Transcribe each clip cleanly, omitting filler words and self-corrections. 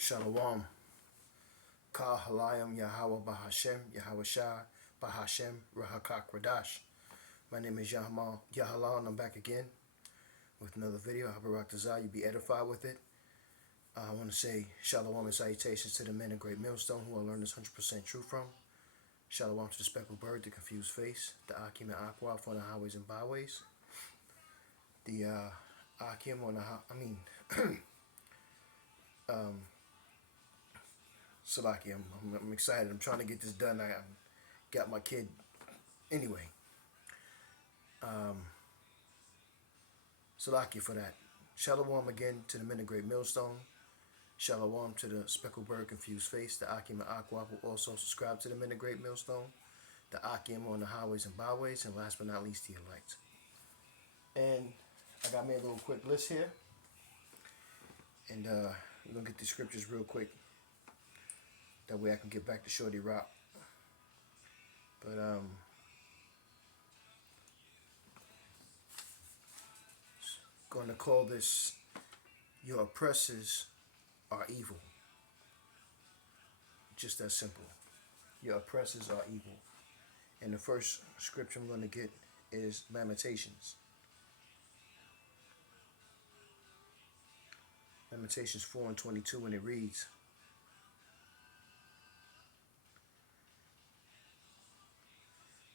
Shalom. Ka Halayim Yahweh Bahashem, Yahweh Shai, Bahashem, Rahakak Radash. My name is Yahalan. I'm back again with another video. Habarak Tazah, you be edified with it. I want to say Shalom and salutations to the men of Great Millstone who I learned this 100% truth from. Shalom to the speckled bird, the confused face, the Akim and Aqua on the highways and byways. The Akim on the Salaki, I'm excited. I'm trying to get this done. I got my kid. Anyway, Salaki for that. Shalom again to the men of Great Millstone. Shalom to the speckled bird, confused face, the Akim and Aqua who also subscribe to the men of Great Millstone, the Akim on the highways and byways, and last but not least, the elect. And I got me a little quick list here. And we're going to get these scriptures real quick. That way I can get back to Shorty Rock. But going to call this Your Oppressors Are Evil. Just that simple. Your oppressors are evil. And the first scripture I'm going to get is Lamentations. Lamentations 4:22, and it reads,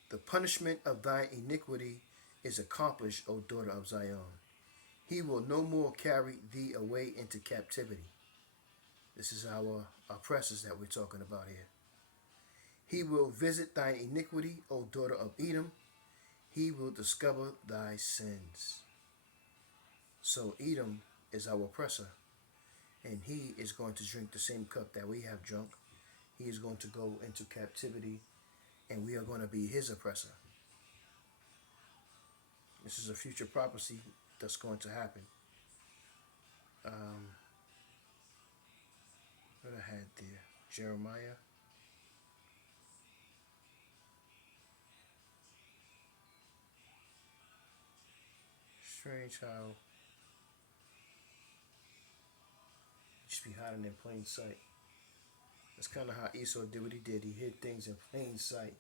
"The punishment of thy iniquity is accomplished, O daughter of Zion. He will no more carry thee away into captivity." This is our oppressors that we're talking about here. "He will visit thine iniquity, O daughter of Edom. He will discover thy sins." So Edom is our oppressor, and he is going to drink the same cup that we have drunk. He is going to go into captivity, and we are going to be his oppressor. This is a future prophecy that's going to happen. What I had there, Jeremiah. Strange how just be hiding in plain sight. That's kind of how Esau did what he did. He hid things in plain sight.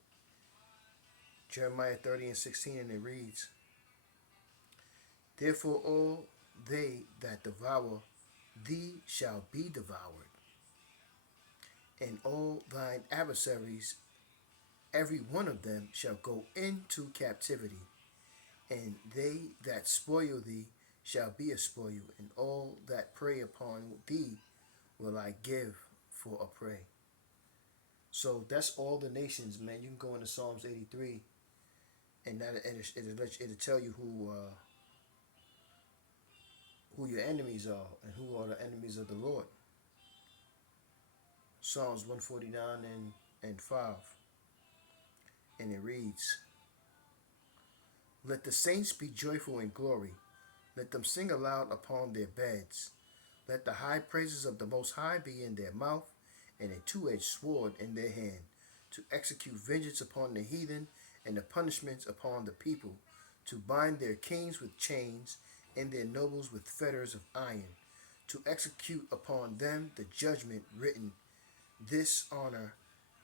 Jeremiah 30:16, and it reads, "Therefore all they that devour thee shall be devoured, and all thine adversaries, every one of them, shall go into captivity, and they that spoil thee shall be a spoil, and all that prey upon thee will I give for a prey." So that's all the nations, man. You can go into Psalms 83, and it'll tell you who your enemies are and who are the enemies of the Lord. Psalms 149 and 5, and it reads, "Let the saints be joyful in glory. Let them sing aloud upon their beds. Let the high praises of the Most High be in their mouth, and a two-edged sword in their hand, to execute vengeance upon the heathen and the punishments upon the people, to bind their kings with chains and their nobles with fetters of iron, to execute upon them the judgment written. This honor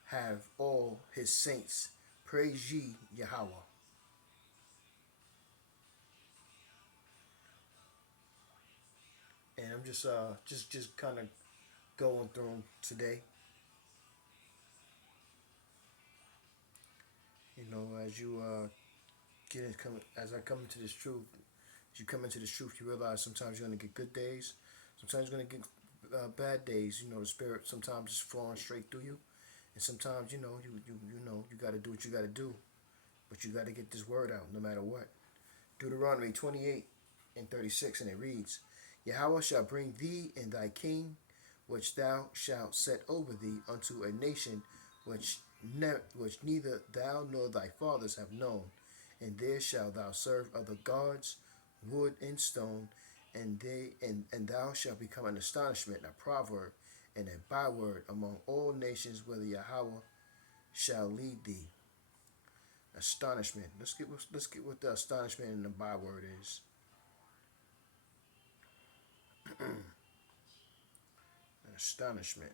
have all his saints. Praise ye Yahweh." And I'm just kind of going through them today. You know, as you as I come into this truth, as you come into this truth, you realize sometimes you're gonna get good days, sometimes you're gonna get bad days. You know, the spirit sometimes just flowing straight through you, and sometimes you got to do what you got to do, but you got to get this word out no matter what. Deuteronomy 28:36, and it reads, "Yahweh shall bring thee and thy king, which thou shalt set over thee, unto a nation which neither thou nor thy fathers have known, and there shalt thou serve other gods, wood and stone, and thou shalt become an astonishment, a proverb, and a byword among all nations, whether Yahweh shall lead thee." Astonishment. Let's get what the astonishment and the byword is. Astonishment.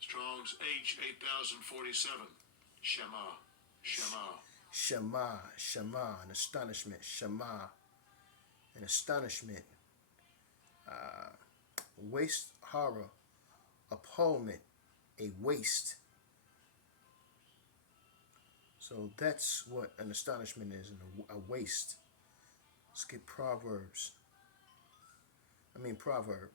Strong's H 8047. Shema. Shema. Shema. Shema. An astonishment. Shema. An astonishment. Waste, horror, appallment, a waste. So that's what an astonishment is, a waste. Let's get Proverbs. Proverb.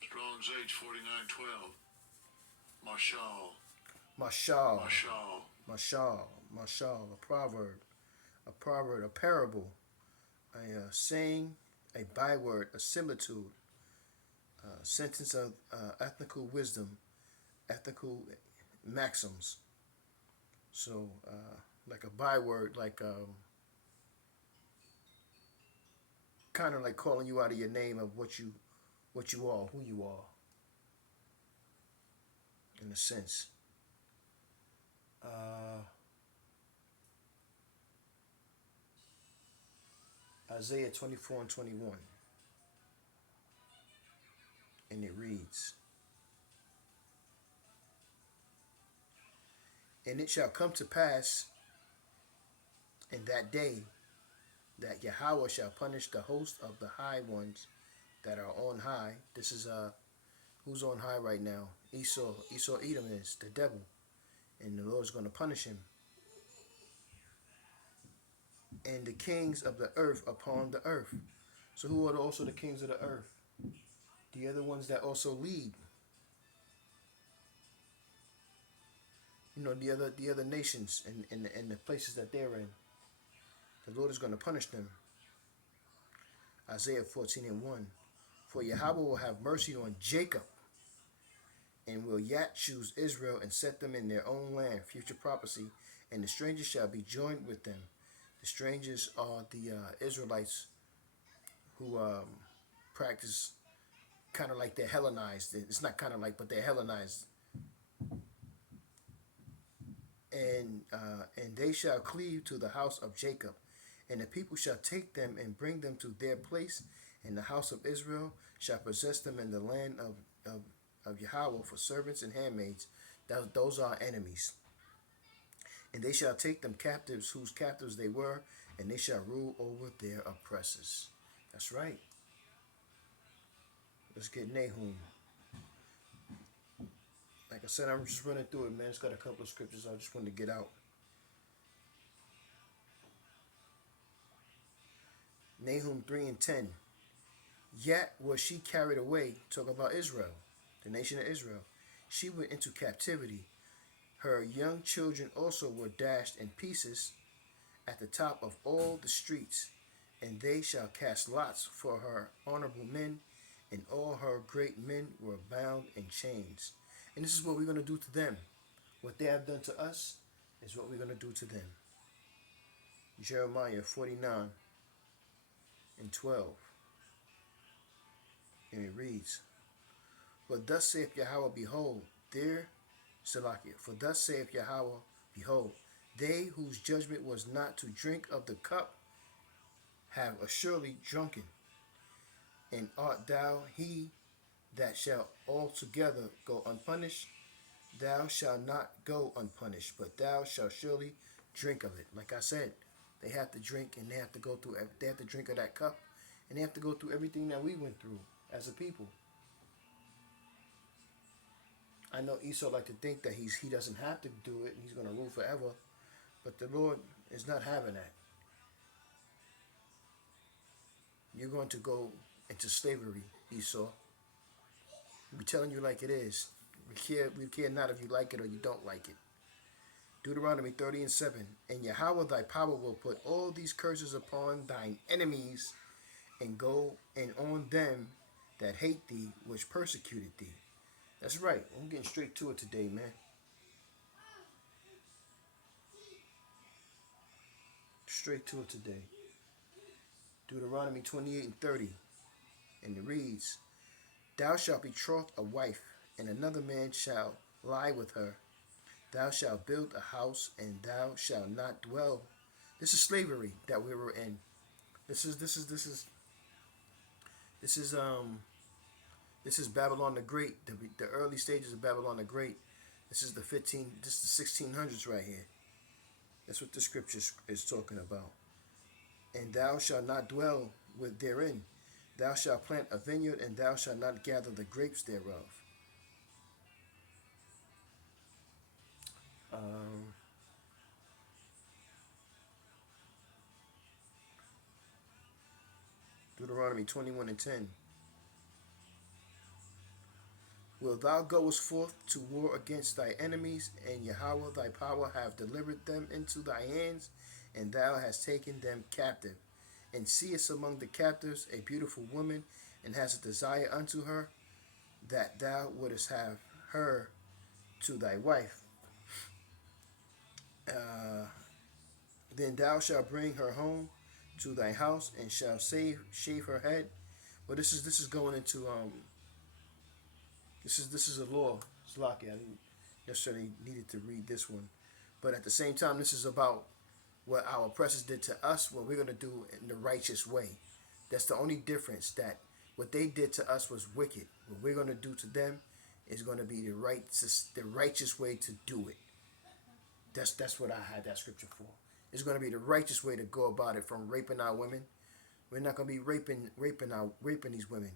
Strong's H 4912. Marshal. Mashal. Marshal. Mashal. Mashal. A proverb, a parable, a saying, a byword, a similitude, a sentence of ethical wisdom, ethical maxims. So, like a byword, like kind of like calling you out of your name of what you are, who you are, in a sense. Isaiah 24 and 21, and it reads, "And it shall come to pass in that day that Yahweh shall punish the host of the high ones that are on high." This is who's on high right now? Esau. Edom is the devil, and the Lord's going to punish him. "And the kings of the earth upon the earth." So who are also the kings of the earth? The other ones that also lead. The other nations and the places that they're in. The Lord is going to punish them. Isaiah 14 and 1. "For Yahweh will have mercy on Jacob, and will yet choose Israel and set them in their own land." Future prophecy. "And the strangers shall be joined with them." The strangers are the Israelites who practice kind of like they're Hellenized. It's not kind of like, but they're Hellenized. And they shall cleave to the house of Jacob, and the people shall take them and bring them to their place, and the house of Israel shall possess them in the land of Yahweh for servants and handmaids. Those are enemies. "And they shall take them captives, whose captives they were, and they shall rule over their oppressors." That's right. Let's get Nahum. Like I said, I'm just running through it, man. It's got a couple of scriptures I just wanted to get out. Nahum 3 and 10. "Yet was she carried away," talking about Israel, the nation of Israel. "She went into captivity. Her young children also were dashed in pieces at the top of all the streets. And they shall cast lots for her honorable men, and all her great men were bound in chains." And this is what we're going to do to them. What they have done to us is what we're going to do to them. Jeremiah 49 and 12. And it reads, "For thus saith Yahweh, behold, for thus saith Yahweh, behold, they whose judgment was not to drink of the cup have assuredly drunken. And art thou he that shall altogether go unpunished? Thou shalt not go unpunished, but thou shalt surely drink of it." Like I said, they have to drink, and they have to drink of that cup, and they have to go through everything that we went through as a people. I know Esau like to think that he doesn't have to do it, and he's going to rule forever, but the Lord is not having that. You're going to go into slavery, Esau. We're telling you like it is. We care not if you like it or you don't like it. Deuteronomy 30 and 7. "And Yahweh thy power will put all these curses upon thine enemies, and go and on them that hate thee, which persecuted thee." That's right. I'm getting straight to it today, man. Straight to it today. Deuteronomy 28 and 30. And it reads, "Thou shalt betroth a wife, and another man shall lie with her. Thou shalt build a house, and thou shalt not dwell." This is slavery that we were in. This is This is Babylon the Great, the early stages of Babylon the Great. This is this is the 1600s right here. That's what the scripture is talking about. And thou shalt not dwell with therein. Thou shalt plant a vineyard, and thou shalt not gather the grapes thereof. Um, Deuteronomy 21 and 10. Will thou goest forth to war against thy enemies, and Yahweh thy power have delivered them into thy hands, and thou hast taken them captive, and seest among the captives a beautiful woman, and hast a desire unto her, that thou wouldest have her to thy wife. Uh, then thou shalt bring her home to thy house, and shalt shave her head. Well, this is going into this is a law. It's lucky I didn't necessarily needed to read this one, but at the same time, this is about what our oppressors did to us. What we're gonna do in the righteous way. That's the only difference. That what they did to us was wicked. What we're gonna do to them is gonna be the righteous way to do it. That's what I had that scripture for. It's gonna be the righteous way to go about it. From raping our women, we're not gonna be raping these women.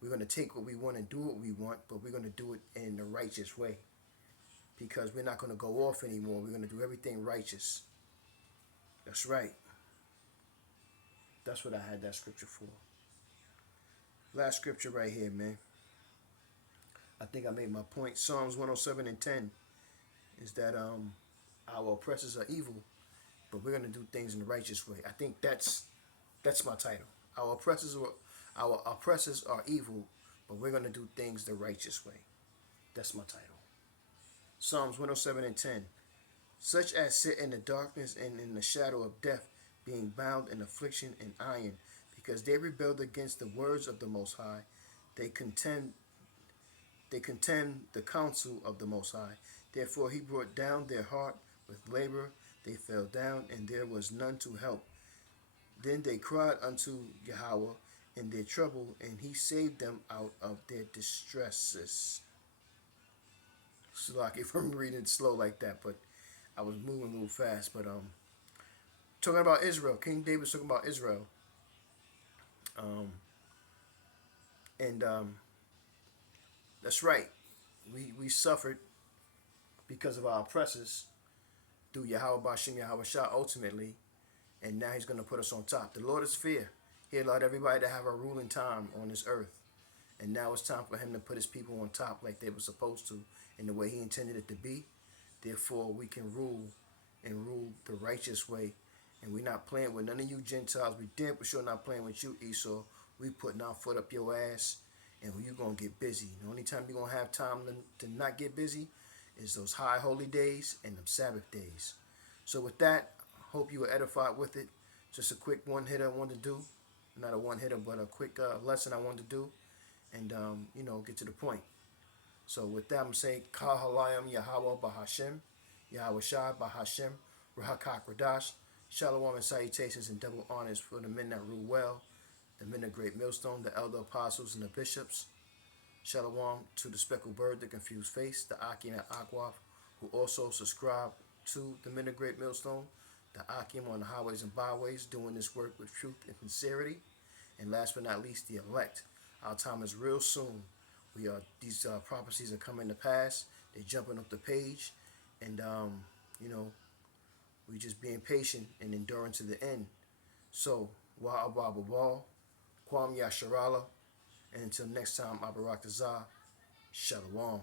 We're gonna take what we want and do what we want, but we're gonna do it in the righteous way, because we're not gonna go off anymore. We're gonna do everything righteous. That's right. That's what I had that scripture for. Last scripture right here, man. I think I made my point. Psalms 107 and 10 is that our oppressors are evil, but we're gonna do things in the righteous way. I think that's my title. Our oppressors are evil, but we're gonna do things the righteous way. That's my title. Psalms 107 and 10. Such as sit in the darkness and in the shadow of death, being bound in affliction and iron, because they rebelled against the words of the Most High. They contemned the counsel of the Most High. Therefore he brought down their heart with labor. They fell down, and there was none to help. Then they cried unto Yahweh in their trouble, and he saved them out of their distresses. So like if I'm reading it slow like that, but I was moving a little fast. But talking about Israel, King David's talking about Israel, um, and that's right. We suffered because of our oppressors through Yahweh Bashim Yahweh Shah ultimately, and now he's going to put us on top. The Lord is fair. He allowed everybody to have a ruling time on this earth, and now it's time for him to put his people on top like they were supposed to, in the way he intended it to be. Therefore, we can rule and rule the righteous way. And we're not playing with none of you Gentiles. We damn for sure not playing with you, Esau. We putting our foot up your ass, and you're going to get busy. The only time you're going to have time to not get busy is those high holy days and them Sabbath days. So with that, hope you were edified with it. Just a quick one-hitter I wanted to do. Not a one-hitter, but a quick lesson I wanted to do. And, get to the point. So with that, I'm saying, Kal Halayim Yahweh Bahashem, Yahweh Shai Bahashem, Rahakak Radash, Shalom and salutations and double honors for the men that rule well, the men of great millstone, the elder apostles and the bishops. Shalom to the speckled bird, the confused face, the Akim and Akwaf, who also subscribe to the men of great millstone, the Akim on the highways and byways, doing this work with truth and sincerity. And last but not least, the elect. Our time is real soon. These prophecies are coming to pass. They're jumping up the page, and we just being patient and enduring to the end. So, wa ababa, kwam yasharala, and until next time, Abarak Shalom.